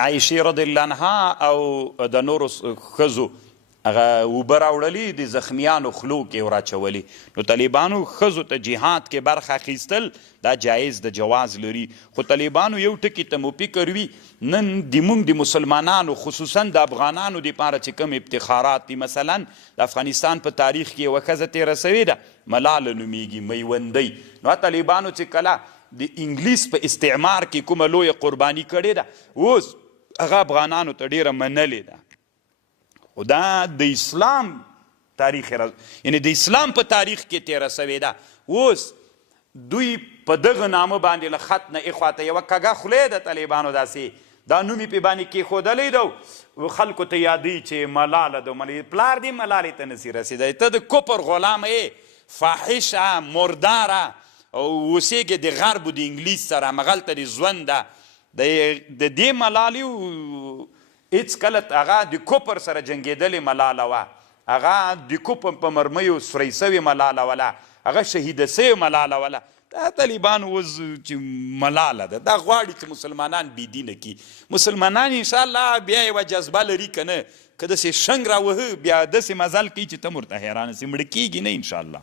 عایشې رضی الله عنها او د نورو ښځو هغه اوبه راوړلي د زخمیانو خلو کې وراچولي نو طالبانو ښځو ته جهاد کې برخه اخیستل دا جایز د جواز لري خو طالبانو یو ټکي ته مو فکر وي نن د موږ د مسلمانانو خصوصا د افغانانو دپاره چې کوم افتخارات دي مثلا د افغانستان په تاریخ کې یوه ښځه تېره سوې ده ملاله نومیږي میوندۍ نو طالبانو چې کله د انګلیس په استعمار کې کومه لویه قرباني کړې ده اوس هغه افغانانو ته ډېره منلې ده خو دا د اسلام تاریخ یعنی د اسلام په تاریخ کې تېره سوې ده اوس دوی په دغه نامه باندې له خط نه اخواته یوه کږه خولۍ د طالبانو داسې دا نوم یې پې باندې کېښودلی ده خلکو ته یادوي چې ملاله د پلار دې ملالې ته نسي رسېدی ته د کفر غلامه یې فاحشه مرداره او اوسېږې د غربو د انګلیس سره همغلته د ژوند ده د دې ملالې هېڅ کله هغه د کفر سره جنګېدلې ملاله وه هغه د کفر په مرمیو سوری سوې ملاله وله هغه شهیده سوې ملاله وله دا طالبان اوس چې ملاله ده دا غواړي چې مسلمانان بېدینه کړي مسلمانان انشاءالله بیا یوه جذبه لري که نه که داسې شنګ راوهه بیا داسې مزل کوي چې ته ورته حیرانه سې مړه کېږي نه انشاءالله